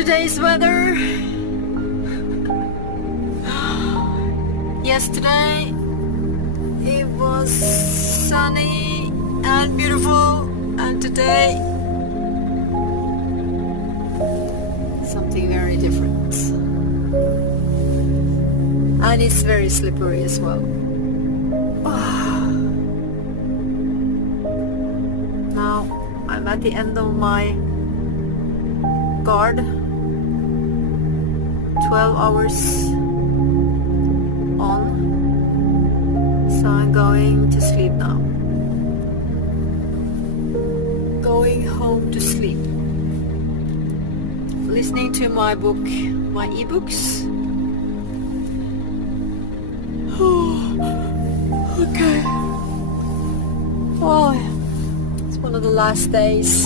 Today's weather. Yesterday it was sunny and beautiful, and today something very different, and it's very slippery as well. Now I'm at the end of my guard, 12 hours on, so I'm going to sleep now, going home to sleep, listening to my book, my ebooks. Okay. Oh, it's one of the last days